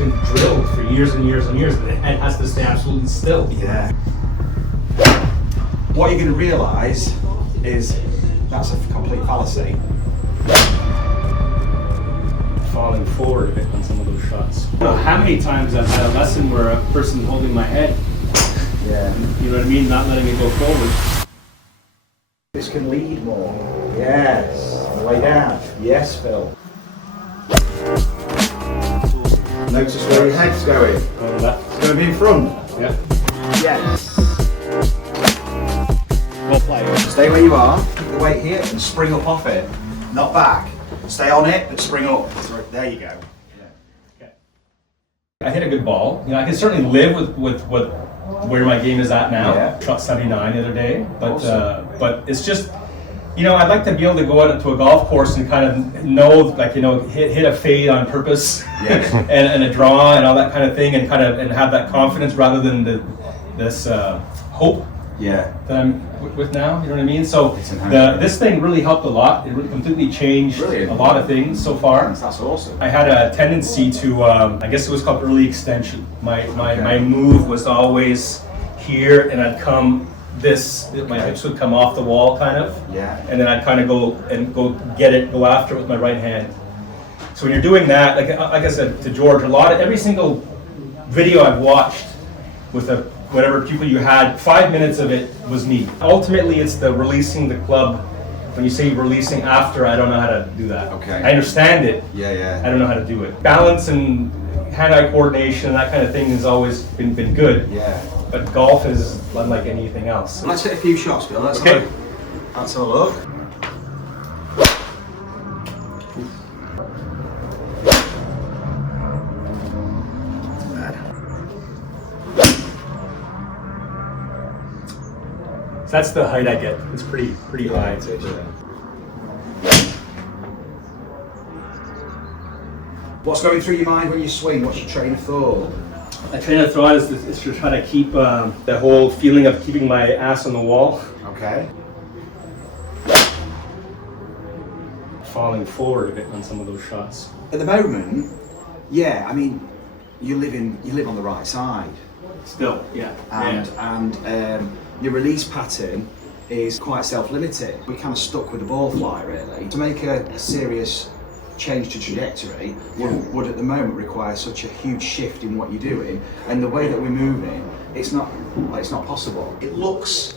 been drilled for years and years and years that the head has to stay absolutely still. Yeah. What you're going to realise is that's a complete fallacy. Falling forward a bit on some of those shots. I don't know how many times I've had a lesson where a person's holding my head. Yeah. You know what I mean? Not letting me go forward. This can lead more. Yes. On the way down. Yes, Phil. Notice where your head's going. Go left. It's going to be in front. Yeah. Yes. Well played. Stay where you are. Keep the weight here and spring up off it. Not back. Stay on it, but spring up. There you go. Yeah. Okay. I hit a good ball. You know, I can certainly live with where my game is at now. Yeah. Shot 79 the other day, but Awesome. but it's just, you know, I'd like to be able to go out to a golf course and kind of know, like, you know, hit a fade on purpose, Yes. and a draw and all that kind of thing, and kind of have that confidence rather than this hope Yeah. that I'm with now. You know what I mean? So It's enhanced. this thing really helped a lot. It really completely changed Brilliant. a lot of things so far. That's awesome. I had a tendency to, I guess it was called early extension. My Okay. move was always here, and I'd come my hips would come off the wall kind of, Yeah. and then I'd kind of go after it with my right hand. So when you're doing that, like I said to George, every single video I've watched with whatever people you had, 5 minutes of it was me. Ultimately, it's the releasing the club. When you say releasing after, I don't know how to do that. Okay. I understand it. Yeah, yeah. I don't know how to do it. Balance and hand-eye coordination and that kind of thing has always been good. Yeah. But golf is unlike anything else. Let's hit a few shots, Bill. Let's Okay. have a look. So that's the height I get. It's pretty high. What's going through your mind when you swing? What's your train of thought? My train of thought is to try to keep the whole feeling of keeping my ass on the wall. Okay. Falling forward a bit on some of those shots. At the moment, yeah, I mean, you live on the right side, Still, yeah. and your release pattern is quite self-limited. We're kind of stuck with the ball flight, really. To make a serious change to trajectory would at the moment require such a huge shift in what you're doing, and the way that we're moving, it's not possible. It looks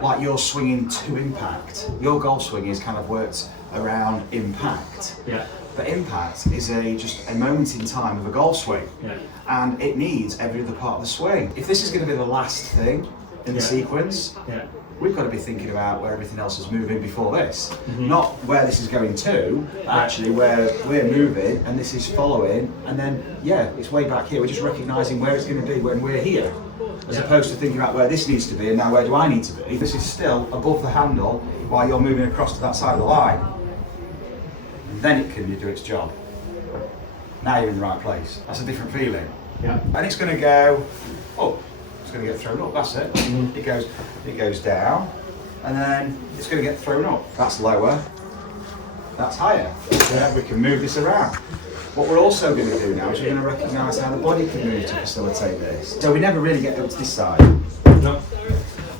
like you're swinging to impact. Your golf swing is kind of worked around impact. Yeah. But impact is just a moment in time of a golf swing, Yeah. and it needs every other part of the swing. If this is going to be the last thing in the sequence, Yeah. we've got to be thinking about where everything else is moving before this. Mhm. Not where this is going to, but actually where we're moving and this is following, and then, yeah, it's way back here. We're just recognising where it's going to be when we're here, as opposed to thinking about where this needs to be and now where do I need to be. This is still above the handle while you're moving across to that side of the line. Then it can do its job. Now you're in the right place. That's a different feeling. Yeah. And it's going to go up. It's going to get thrown up. That's it. Mhm. It goes down, and then it's going to get thrown up. That's lower. That's higher. Yeah, we can move this around. What we're also going to do now is we're going to recognise how the body can move to facilitate this. So we never really get over to this side. No.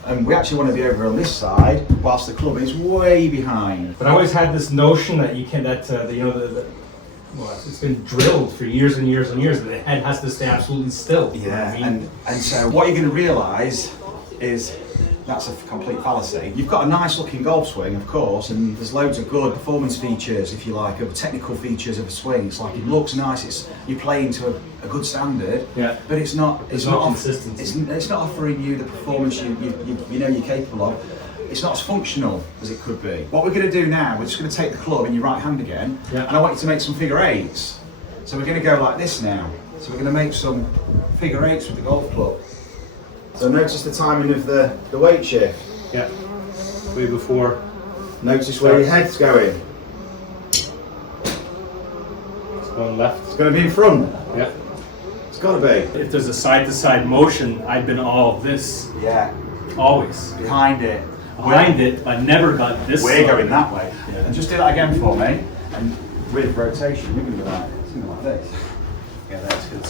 And we actually want to be over on this side, whilst the club is way behind. But I always had this notion that you can, well, it's been drilled for years and years and years that the head has to stay absolutely still. You know what I mean? and so what you're going to realise is that's a complete fallacy. You've got a nice looking golf swing, of course, and there's loads of good performance features, if you like, of technical features of a swing. It's like it looks nice, you're playing to a good standard, Yeah. but it's not consistency. It's not offering you the performance you know you're capable of. It's not as functional as it could be. What we're going to do now, we're just going to take the club in your right hand again, Yeah. and I want you to make some figure eights. So we're going to go like this now. So we're going to make some figure eights with the golf club. So notice the timing of the weight shift. Yeah. Way before. Notice where your head's going. It's going left. It's going to be in front. Yeah. It's got to be. If there's a side-to-side motion, I've been all of this. Yeah. Always. Behind it. Behind it, I never got this We're side. going that way. Yeah. And just do that again for me. And with rotation, you're going to go like this. Yeah, that's good.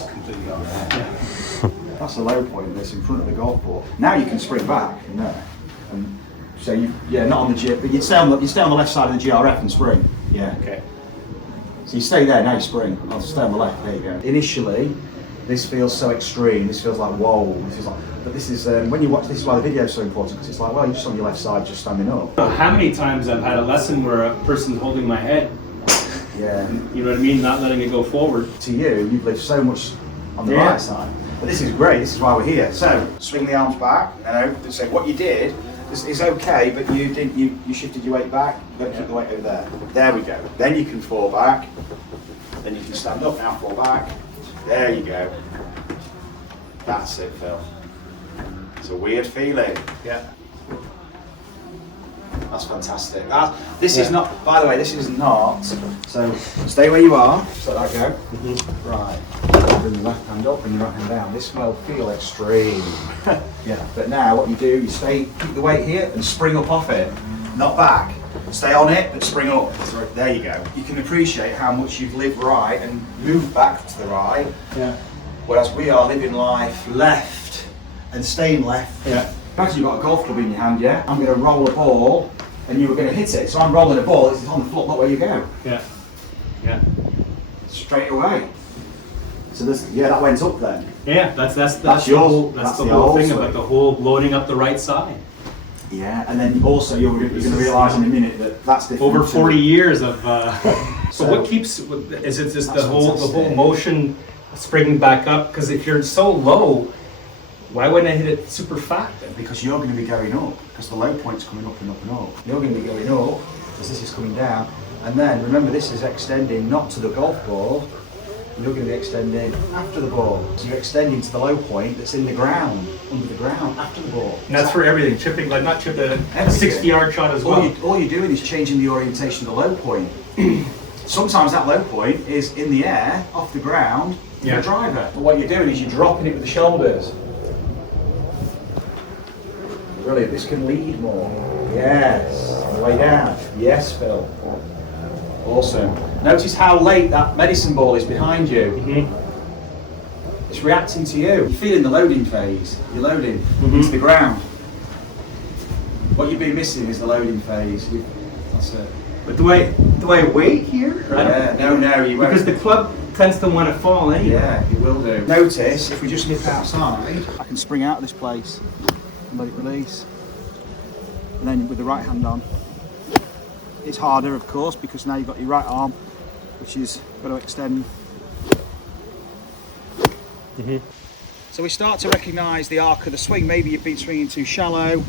go there. That's the low point that's in front of the golf ball. Now you can spring back from there. And so not on the G, but you'd stay on the left side of the GRF and spring. Yeah. Okay. So you stay there, now you spring. I'll stay on the left, there you go. Initially, this feels so extreme, this feels like, whoa, but this is, when you watch, this is why the video is so important, because it's like, well, you're just on your left side, just standing up. How many times I've had a lesson where a person's holding my head, Yeah. you know what I mean, not letting it go forward. To you, you've lived so much on the right side. But this is great, this is why we're here. So, swing the arms back, so what you did is okay, but you shifted your weight back, you've got to keep the weight over there. There we go. Then you can fall back, then you can stand up, now fall back. There you go. That's it, Phil. It's a weird feeling. Yeah. That's fantastic. This is not, by the way, this is not, so stay where you are, just let that go. Right. Bring your left hand up, bring your right hand down. This will feel extreme. Yeah, but now what you do, you keep the weight here and spring up off it, not back. Stay on it, but spring up. There you go. You can appreciate how much you've lived right and moved back to the right. Yeah. Whereas we are living life left and staying left. Yeah. Imagine you've got a golf club in your hand, yeah? I'm going to roll a ball and you were going to hit it. So I'm rolling a ball, it's on the floor, not where you go. Yeah. Yeah. Straight away. So this, that went up then. Yeah, that's the the whole thing swing. about the whole loading up the right side. Yeah, and then also you're going to realise in a minute that that's different. Over 40 years of. So what keeps? Is it just the whole motion springing back up? Because if you're so low, why wouldn't I hit it super fat then? Because you're going to be going up, because the low point's coming up and up and up. You're going to be going up, because this is coming down. And then, remember, this is extending not to the golf ball, you're going to be extending after the ball. So you're extending to the low point that's in the ground, under the ground, after the ball. And that's for everything, chipping, like not chip a 60-yard shot as well. All you're doing is changing the orientation of the low point. Sometimes that low point is in the air, off the ground, with a driver. But what you're doing is you're dropping it with the shoulders. Brilliant, this can lead more. Yes, on the way down. Yes, Phil. Awesome. Notice how late that medicine ball is behind you. It's reacting to you. You're feeling the loading phase. You're loading into the ground. What you've been missing is the loading phase. That's it. But do I wait here? Yeah, no, you won't. Because the club tends to want to fall anyway. Yeah, you will do. Notice, if we just nip outside, I can spring out of this place and let it release. And then with the right hand on, it's harder, of course, because now you've got your right arm, which is got to extend. So we start to recognise the arc of the swing. Maybe you've been swinging too shallow.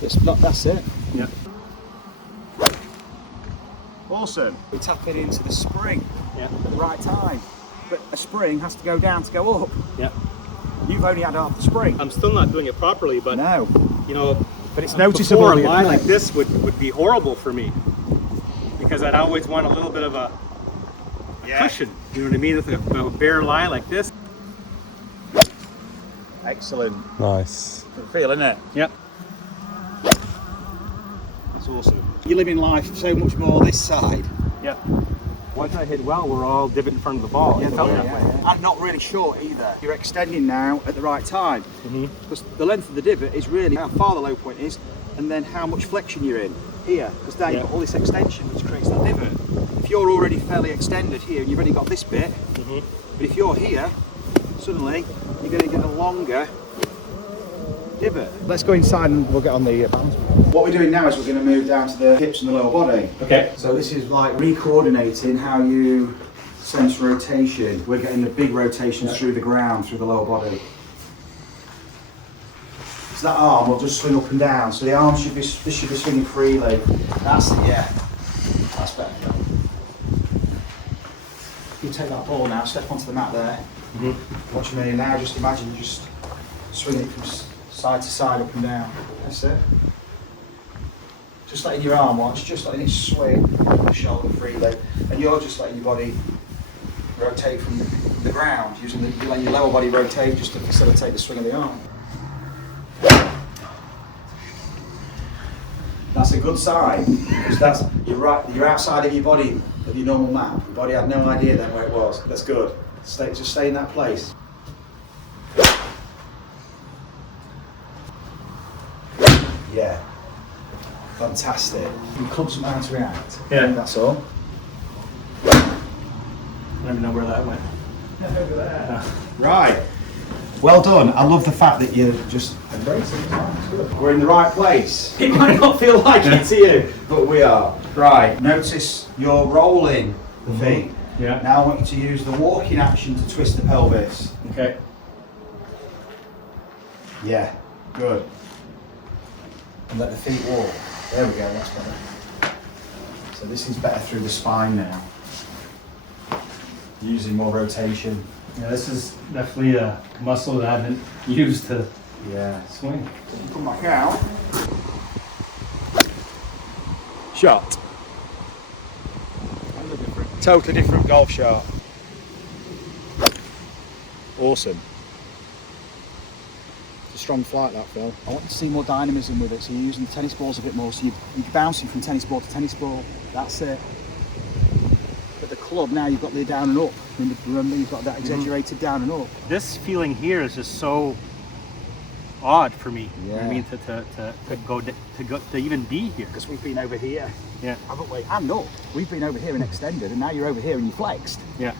That's it. Yeah. Awesome. We're tapping into the spring Yeah. at the right time. But a spring has to go down to go up. Yeah. You've only had half the spring. I'm still not doing it properly, but No. you know, But it's noticeable. before a lie like this would be horrible for me, because I'd always want a little bit of a cushion. You know what I mean? With a bare lie like this. Excellent. Nice. Good feel, isn't it? Yep. It's awesome. You're living life so much more this side. Yep. Once I hit well, we're all divot in front of the ball. It felt that way. And not really short either. You're extending now at the right time. Because the length of the divot is really how far the low point is, and then how much flexion you're in here. Because now you've got all this extension which creates that divot. If you're already fairly extended here and you've only got this bit, but if you're here, suddenly you're going to get a longer divot. Let's go inside and we'll get on the balance. What we're doing now is we're going to move down to the hips and the lower body. Okay. So this is like re-coordinating how you sense rotation. We're getting the big rotations through the ground, through the lower body. So that arm will just swing up and down. So the arm should be swinging freely. That's it, yeah. That's better. You take that ball now, step onto the mat there. Watch me now, just imagine you just swinging it from side to side, up and down. That's it. Just letting your arm watch, just letting it swing the shoulder freely. And you're just letting your body rotate from the ground, using you're letting your lower body rotate just to facilitate the swing of the arm. That's a good sign, because you're outside of your body, of your normal map. Your body had no idea then where it was. That's good. Just stay in that place. Yeah. Fantastic. Your club's bound to react. Yeah. That's all. I don't even know where that went. Over there. Right. Well done. I love the fact that you just embrace it. It's good. We're in the right place. It might not feel like it to you, but we are. Right. Notice you're rolling the feet. Yeah. Now I want you to use the walking action to twist the pelvis. Okay. Yeah. Good. And let the feet walk. There we go. That's better. So this is better through the spine now. Using more rotation. Yeah, this is definitely a muscle that I haven't used to swing. Come back out. Shot. Totally different golf shot. Awesome. It's a strong flight that, Phil. I want you to see more dynamism with it, so you're using the tennis balls a bit more, so you're bouncing from tennis ball to tennis ball. That's it. But the club now, you've got the down and up. Remember, you've got that exaggerated down and up. This feeling here is just so odd for me. You know what I mean, to even be here. Because we've been over here, Yeah. haven't we? And up. We've been over here and extended, and now you're over here and you flexed. Yeah.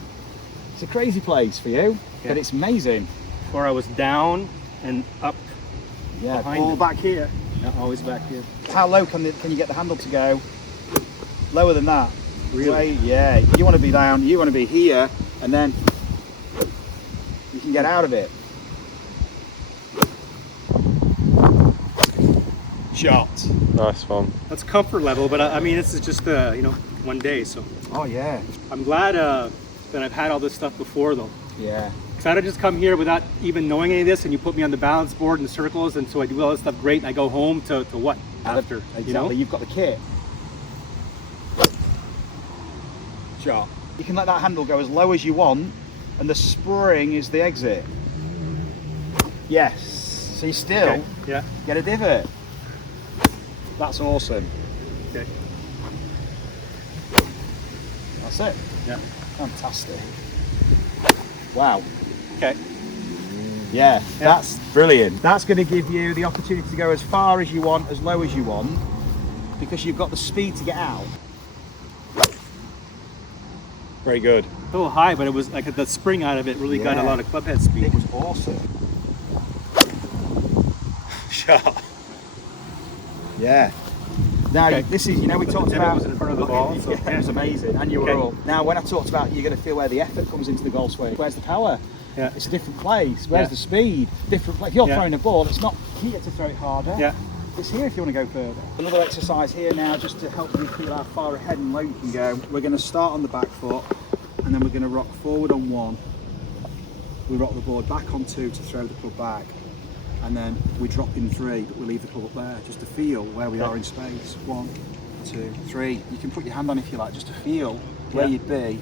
It's a crazy place for you, Yeah. but it's amazing. Or I was down and up. Yeah, Behind all it. back here. Yeah, always back here. How low can you get the handle to go? Lower than that. Really? Way, yeah. You want to be down. You want to be here, and then you can get out of it. Shot. Nice one. That's comfort level, but I mean, this is just one day, so Oh yeah. I'm glad that I've had all this stuff before, though. Yeah. If I'd have just come here without even knowing any of this, and you put me on the balance board in the circles, and so I do all this stuff great, and I go home to what after? Exactly. You know? You've got the kit. Shot. You can let that handle go as low as you want, and the spring is the exit. Yes. So you still Okay. Yeah. get a divot. That's awesome. Okay. That's it. Yeah. Fantastic. Wow. Okay. Yeah, that's brilliant. That's going to give you the opportunity to go as far as you want, as low as you want, because you've got the speed to get out. Very good. A little high, but it was like the spring out of it really got a lot of club head speed. It was awesome. Shot. Yeah. Now, Okay. this is, we talked It about... was in front of the ball, so It was amazing, and you were Okay. up. Now, when I talked about you're going to feel where the effort comes into the golf swing, where's the power? Yeah. It's a different place. Where's Yeah. the speed? Different place. If you're Yeah. throwing a ball, it's not here to throw it harder. Yeah. It's here if you want to go further. Another exercise here now, just to help you feel how far ahead and low you can go. We're going to start on the back foot, and then we're going to rock forward on one. We rock the board back on two to throw the club back, and then we drop in three, but we leave the club up there just to feel where we are in space. 1, 2, 3. You can put your hand on if you like, just to feel where Yeah. you'd be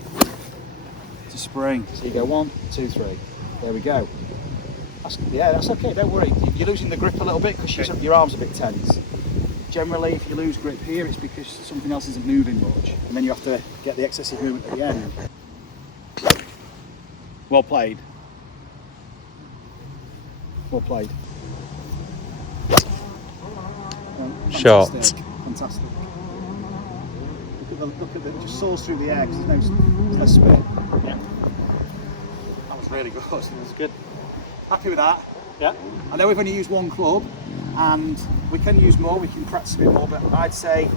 to spring. So you go 1, 2, 3. There we go. That's okay. Don't worry. You're losing the grip a little bit because your arm's a bit tense. Generally, if you lose grip here, it's because something else isn't moving much, and then you have to get the excessive movement at the end. Well played. Well played. Shot. Fantastic. Look at it just soars through the air because there's no spin. Yeah. That was really good. It was good. Happy with that? Yeah. I know we've only used one club, and we can use more, we can practice a bit more, but I'd say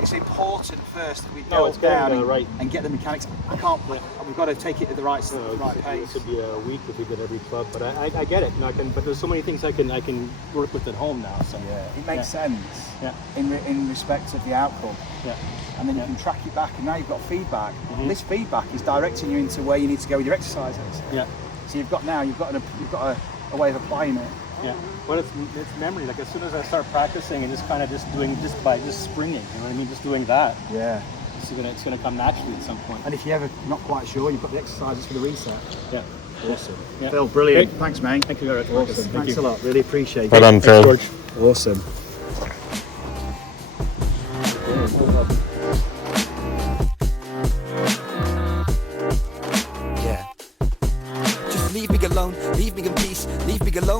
it's important first that we go it's getting down and, right. and get the mechanics. We've got to take it at the right pace. This would be a week if we did every club, but I get it. But there's so many things I can work with at home now. So It makes sense Yeah. in respect of the outcome. Yeah. And then you can track it back, and now you've got feedback. And this feedback is directing you into where you need to go with your exercises. Yeah. So you've got a way of applying it. Yeah. Well, it's memory. Like as soon as I start practicing and just springing, you know what I mean? Just doing that. Yeah. It's gonna come naturally at some point. And if you're ever not quite sure, you've got the exercises for the reset. Yeah. Awesome. Yeah. Phil, brilliant. Great. Thanks, mate. Thank you, Eric. Awesome. Thank Thanks you. a lot. Really appreciate it. Well done, Phil. George. Awesome. Yeah. leave me alone, leave me in peace, leave me alone.